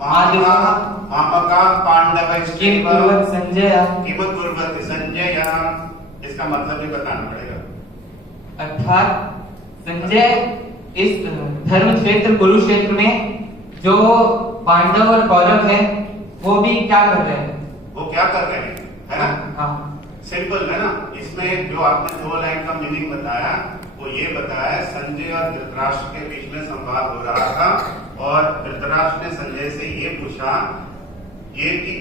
मामका पांडवैश्चैव किम कुर्वत संजय। किम कुर्वत संजय। इसका मतलब भी बताना पड़ेगा। अर्थात संजय इस धर्म क्षेत्र कुरुक्षेत्र में जो पांडव और कौरव है वो भी क्या कर रहे हैं? वो क्या कर रहे हैं, है ना? हाँ, सिंपल है ना। इसमें जो आपने 2 लाइन का मीनिंग बताया वो ये बताया, संजय और धृतराष्ट्र के बीच में संवाद हो रहा था और धृतराष्ट्र ने संजय से ये पूछा ये कि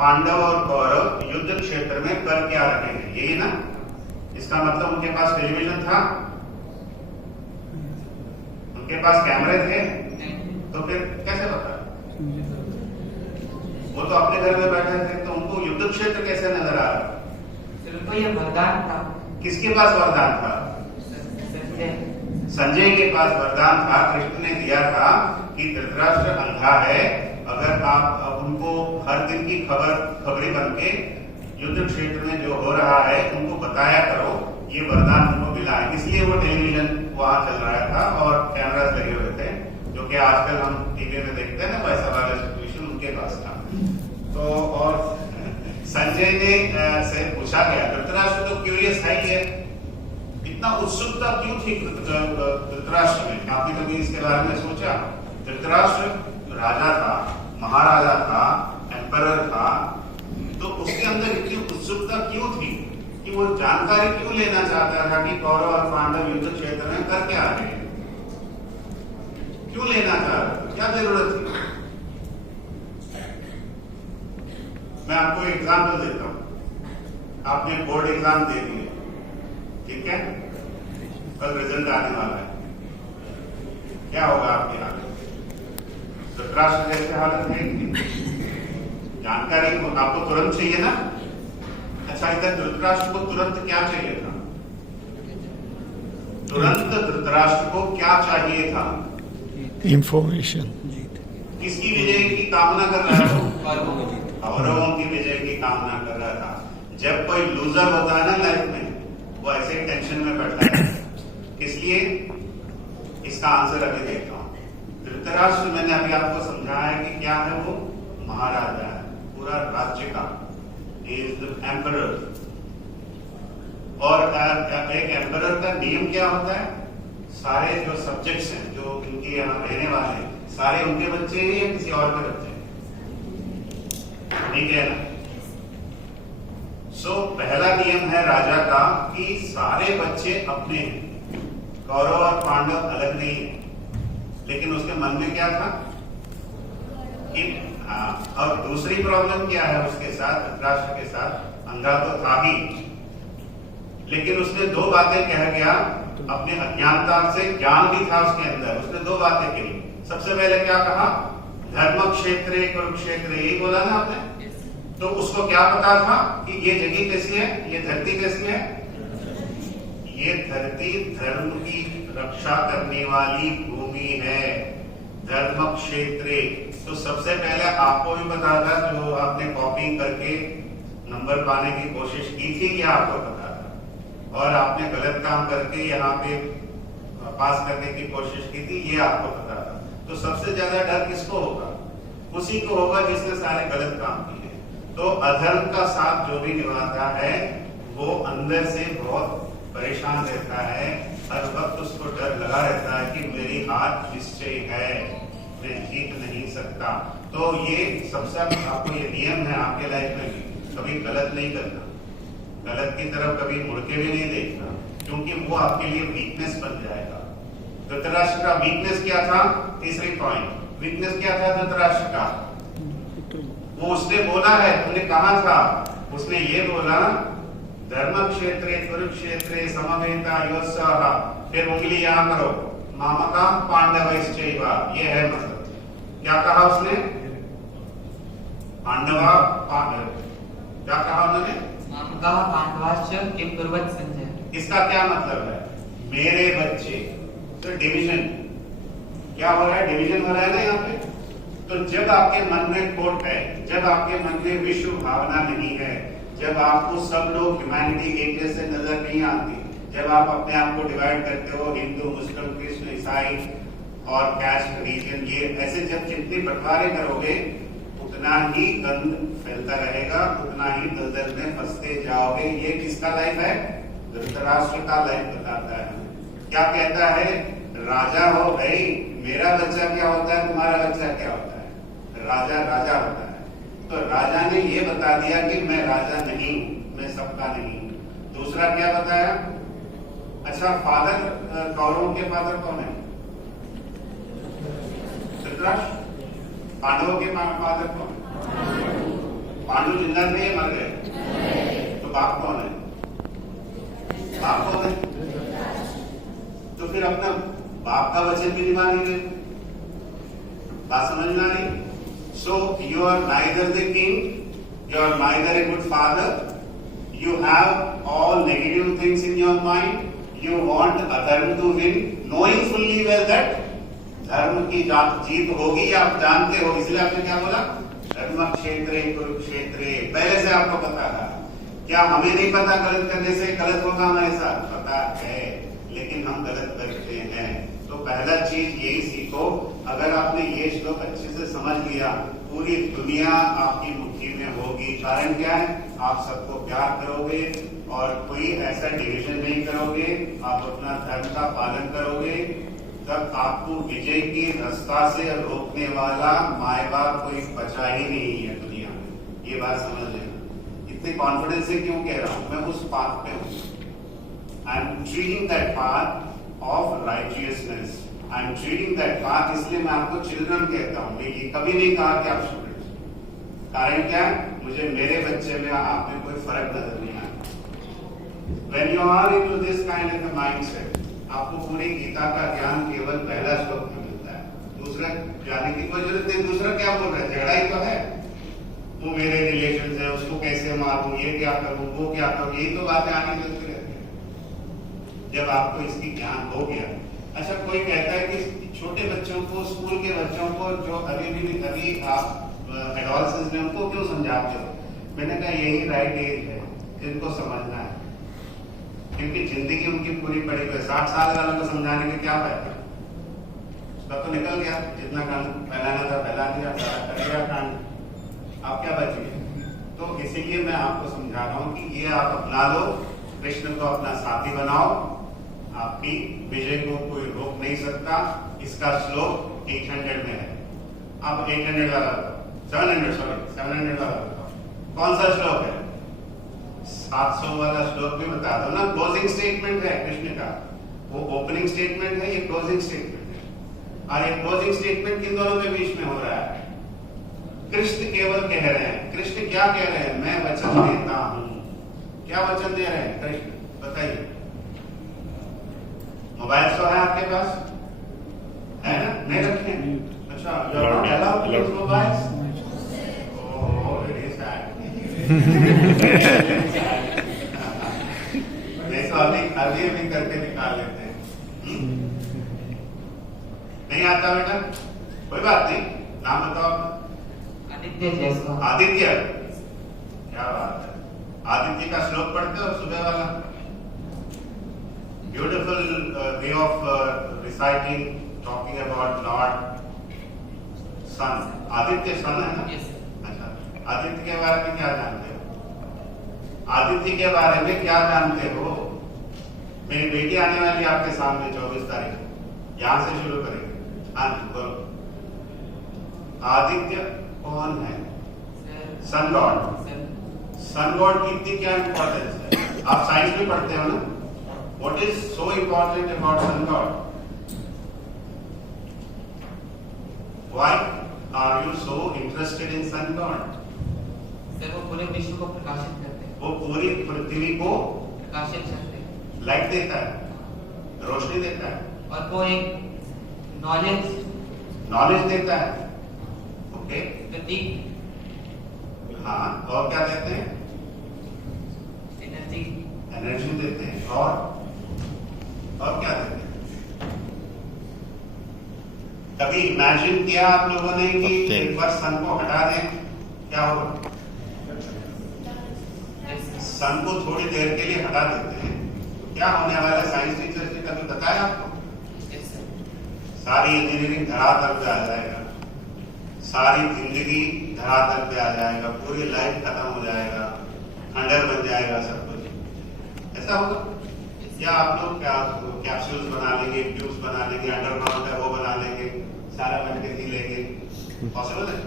पांडव और कौरव युद्ध क्षेत्र में कर क्या रहे हैं, यही ना? इसका मतलब उनके पास टेलीविजन था, उनके पास कैमरे थे, तो फिर कैसे पता? वो तो अपने घर में बैठे थे, तो उनको युद्ध क्षेत्र कैसे नजर आ रहा? तो ये वरदान था। किसके पास वरदान था? संजय के पास वरदान था। कृष्ण ने दिया था कि धृतराष्ट्र अंधा है, अगर आप उनको हर दिन की खबरें बन के युद्ध क्षेत्र में जो हो रहा है उनको बताया करो, ये वरदान उनको मिला है। इसलिए वो टेलीविजन वहां चल रहा था और कैमरास लगे हुए थे, जो कि आजकल हम टीवी में देखते हैं ना, वैसा वाला सिचुएशन उनके पास था। तो और संजय ने से पूछा गया, धृतराष्ट्र तो क्यूरियस है ही है, इतना उत्सुकता क्यों थी धृतराष्ट्र में? आपने कभी इसके बारे में सोचा? धृतराष्ट्र राजा था, महाराजा था, एम्परर था, तो उसके अंदर इतनी उत्सुकता क्यों थी कि वो जानकारी क्यों लेना चाहता था कि कौरव और पांडव युद्ध क्षेत्र में कर क्या रहे हैं? क्यों लेना चाह रहा था? क्या जरूरत थी? मैं आपको एग्जाम्पल देता हूं। आपने बोर्ड एग्जाम दे दिए, ठीक है? कल रिजल्ट आने वाला है, क्या होगा आपकी हालत? धृतराष्ट्र जैसे हालत है कि जानकारी आपको तुरंत चाहिए ना? अच्छा, इधर धृतराष्ट्र को तुरंत क्या चाहिए था? तुरंत धृतराष्ट्र को क्या चाहिए था? इंफॉर्मेशन। किसकी विजय की कामना कर रहा था? कौरवों की विजय की कामना कर रहा था। जब कोई लूजर होता है ना लाइफ में, वो ऐसे ही टेंशन में बैठा है। इसलिए इसका आंसर अभी देखता हूं। धृतराष्ट्र मैंने अभी आपको समझाया है कि क्या है, वो महाराजा है पूरा राज्य का, इज द एम्परर। और एक एम्परर का नियम क्या होता है? सारे जो सब्जेक्ट्स हैं, जो इनके यहाँ रहने वाले हैं, सारे उनके बच्चे हैं या किसी और के बच्चे हैं? ठीक है ना? सो पहला नियम है राजा का कि सारे बच्चे अपने हैं, कौरव और पांडव अलग नहीं है। लेकिन उसके मन में क्या था कि और दूसरी प्रॉब्लम क्या है उसके साथ, धृतराष्ट्र के साथ? अंधा तो था ही, लेकिन उसने 2 बातें कह गया अपने अज्ञानता से। ज्ञान भी था उसके अंदर, उसने 2 बातें कही। सबसे पहले क्या कहा? धर्म क्षेत्र कुरुक्षेत्र, यही बोला ना आपने? तो उसको क्या पता था कि ये जगह कैसी है, ये धरती कैसी है? ये धरती धर्म की रक्षा करने वाली भूमि है, धर्म क्षेत्र। तो सबसे पहले आपको भी पता था, जो आपने कॉपी करके नंबर पाने की कोशिश की थी, क्या आपको पता था? और आपने गलत काम करके यहाँ पे पास करने की कोशिश की थी, ये आपको पता था। तो सबसे ज्यादा डर किसको होगा? उसी को होगा जिसने सारे गलत काम किए। तो अधर्म का साथ जो भी निभाता है वो अंदर से बहुत परेशान रहता है, हर वक्त उसको डर लगा रहता है कि मेरी हार निश्चय है, मैं जीत नहीं सकता। तो ये सबसे आपको ये नियम है आपके लाइफ में भी, कभी गलत नहीं करना, गलत की तरफ कभी मुड़ के भी नहीं देखना, क्योंकि वो आपके लिए वीकनेस बन जाएगा। धृतराष्ट्र का वीकनेस क्या था? तीसरी पॉइंट, वीकनेस क्या था धृतराष्ट्र का? वो उसने बोला है, तुमने कहा था, उसने ये बोला धर्म क्षेत्रे कुरुक्षेत्रे समवेता योत्साह, फिर उंगली यहां करो, मामका पांडवैश्चैव, ये है मतलब। क्या कहा उसने? पांडवा क्या कहा उन्होंने? मामका पांडवाश्च किम कुर्वत संजय। इसका क्या मतलब है? मेरे बच्चे। तो डिवीजन क्या हो रहा है? डिवीजन हो रहा है ना यहाँ पे। तो जब आपके मन में खोट है, जब आपके मन में विश्व भावना नहीं है, जब आपको सब लोग ह्यूमैनिटी एक जैसे नजर नहीं आती, जब आप अपने आप को डिवाइड करते हो हिंदू, मुस्लिम, कृष्ण, ईसाई, और कैश रीजन, ये ऐसे जब जितनी बंटवारे करोगे उतना ही गंद फैलता रहेगा, उतना ही दलदल में फंसते जाओगे। ये किसका लाइफ है? धृतराष्ट्र का लाइफ बताता है। क्या कहता है? राजा हो भाई, मेरा बच्चा क्या होता है, तुम्हारा बच्चा क्या होता है? राजा राजा होता है। तो राजा ने ये बता दिया कि मैं राजा नहीं हूं, मैं सबका नहीं हूं। दूसरा क्या बताया? अच्छा, फादर, कौरवों के फादर कौन है? धृतराष्ट्र। पांडवों के फादर कौन? पांडु जिंदा थे, मर गए। तो बाप कौन है? बाप कौन है? तो फिर अपना बाप का वचन भी निभा नहीं रहे। बात समझना नहीं? So you are neither the king, you are neither a good father. You have all negative things in your mind. You want अधर्म to win, knowing fully well that धर्म की जीत होगी, आप जानते हो। इसलिए आपने क्या बोला? धर्म क्षेत्रे कुरुक्षेत्रे। पहले से आपको पता था। क्या हमें नहीं पता गलत करने से गलत होगा हमारे साथ? पता है, लेकिन हम गलत करते हैं। तो पहला चीज यही सीखो। अगर आपने ये श्लोक अच्छे से समझ लिया, पूरी दुनिया आपकी मुट्ठी में होगी। कारण क्या है? आप सबको प्यार करोगे और कोई ऐसा डिविजन नहीं करोगे, आप अपना धर्म का पालन करोगे, तब आपको विजय की रास्ता से रोकने वाला माए बाप कोई बचा ही नहीं है दुनिया में। ये बात समझ लेना। इतने कॉन्फिडेंस से क्यों कह रहा हूं? मैं उस पाथ पे हूं। I am treating that path of righteousness. I am treating that path, इसलिए मैं आपको चिल्ड्रन कहता हूं। ये कभी नहीं कहा कि आप स्टूडेंट्स। कारण क्या? मुझे मेरे बच्चे में आप में कोई फर्क नजर नहीं आता। When you are into this kind of a mindset, आपको पूरी गीता का ज्ञान केवल पहला श्लोक में मिलता है। दूसरा जाने की कोई जरूरत नहीं। दूसरा क्या बोल रहे हैं? झगड़ा ही तो है। वो मेरे रिलेशन है, उसको कैसे मारूं, ये क्या करूं, वो क्या करूं, यही तो बातें आने चलती रहती है जब आपको इसकी ज्ञान हो गया। अच्छा, कोई कहता है कि छोटे बच्चों को, स्कूल के बच्चों को जो अभी आप एडोलसेंस में, उनको क्यों समझाते हो? मैंने कहा यही राइट एज है जिनको समझना है, क्योंकि जिंदगी उनकी पूरी पड़ी हुई है। 60 साल वालों को समझाने के क्या फायदा? उसका तो निकल गया, जितना कांड फैलाना था फैला दिया, कर दिया कांड, आप क्या बच गए? तो इसीलिए मैं आपको समझा रहा हूं कि ये आप अपना लो, कृष्ण को अपना साथी बनाओ, आपकी विजय को कोई रोक नहीं सकता। इसका श्लोक 800 में है। अब 800 वाला, 700 वाला कौन सा श्लोक है? 700 वाला श्लोक भी बता दो ना। क्लोजिंग स्टेटमेंट है कृष्ण का। वो ओपनिंग स्टेटमेंट है, ये क्लोजिंग स्टेटमेंट है। और ये क्लोजिंग स्टेटमेंट किन दोनों के बीच में हो रहा है? कृष्ण केवल कह रहे हैं। कृष्ण क्या कह रहे हैं? मैं वचन देता हूं। क्या वचन दे रहे हैं कृष्ण? बताइए। मोबाइल तो है आपके पास, है ना? नहीं रखे? अच्छा, mobile. Oh, it is sad. नहीं तो अभी करके निकाल लेते हैं। नहीं आता बेटा? कोई बात नहीं, नाम बताओ अपना। आदित्य जैसवाल। आदित्य, क्या बात है। आदित्य का श्लोक पढ़ते हो सुबह वाला? Beautiful way of reciting, talking about lord sun. Aditya sun है ना? अच्छा, आदित्य के बारे में क्या जानते हो? आदित्य के बारे में क्या जानते हो? मेरी बेटी आने वाली है आपके सामने 24 तारीख। यहां से शुरू करेंगे। हाँ, बोलो। आदित्य कौन है? Sun god. सन गॉड की इतनी क्या इंपॉर्टेंस है? आप साइंस में पढ़ते हो ना? What is so important about sun god? Why are you so interested in sun god? Sir, वो पूरे विश्व को प्रकाशित करते हैं। वो पूरी पृथ्वी को प्रकाशित करते हैं, लाइट देता है, रोशनी देता है, और वो एक नॉलेज देता है। ओके, प्रतीक। हाँ, और क्या देते हैं? एनर्जी देते हैं। और क्या देते हैं? कभी इमेजिन किया आप लोगों ने कि एक बार सन को हटा दें, क्या होगा? सन को थोड़ी देर के लिए हटा देते हैं, क्या होने वाला है? साइंस टीचर ने कभी बताया आपको? सारी इंजीनियरिंग धरातल पे आ जाएगा, सारी जिंदगी धरातल पे आ जाएगा, पूरी लाइफ खत्म हो जाएगा, खंडर बन जाएगा सब कुछ। ऐसा होगा? या आप लोग क्या कैप्सूल्स बना लेंगे, ट्यूब्स बना लेंगे, अंडरग्राउंड है वो बना लेंगे, सारा बन के जी लेंगे? पॉसिबल है?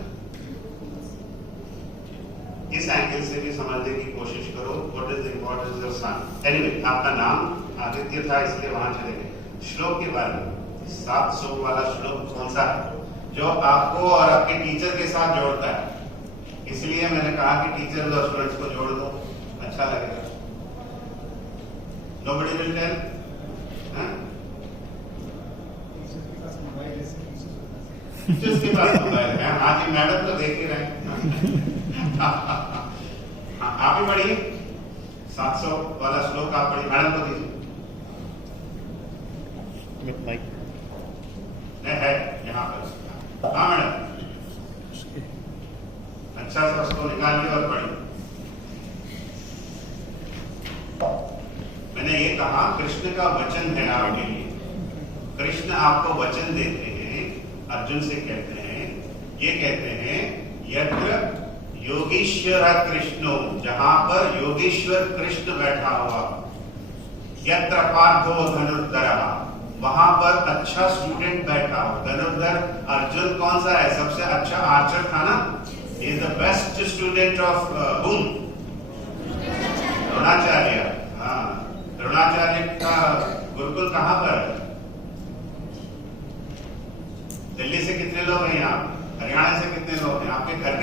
इस एंगल से भी समझने की कोशिश करो what is the importance of sun. Anyway, आपका नाम आदित्य था इसलिए वहां चले गए। श्लोक के बारे में 700 वाला श्लोक कौन सा है जो आपको और आपके टीचर के साथ जोड़ता है? इसलिए मैंने कहा कि टीचर और स्टूडेंट्स को जोड़ दो, अच्छा लगेगा। Nobody will tell? जिसके पास मोबाइल है, आज ही मैडम तो देख ही रहे हैं। आप ही पढ़िए 700 वाला श्लोक, आप पढ़िए, मैडम को दीजिए। नहीं है यहाँ पर? हाँ मैडम, अच्छा से उसको निकालिए और पढ़िए। मैंने ये कहा कृष्ण का वचन है आपके लिए, कृष्ण आपको वचन देते हैं, अर्जुन से कहते हैं, ये कहते हैं यत्र योगीश्वर कृष्णो, जहां पर योगीश्वर कृष्ण बैठा हुआ, यत्र पार्थो धनुर्धरः, वहां पर अच्छा स्टूडेंट बैठा हो। धनुर्धर अर्जुन कौन सा है? सबसे अच्छा आर्चर था ना? He is the best student of whom? Dronacharya. हाँ, द्रोणाचार्य का गुरुकुल कहां पर है? दिल्ली से कितने लोग हैं यहाँ? हरियाणा से कितने लोग हैं? आपके घर के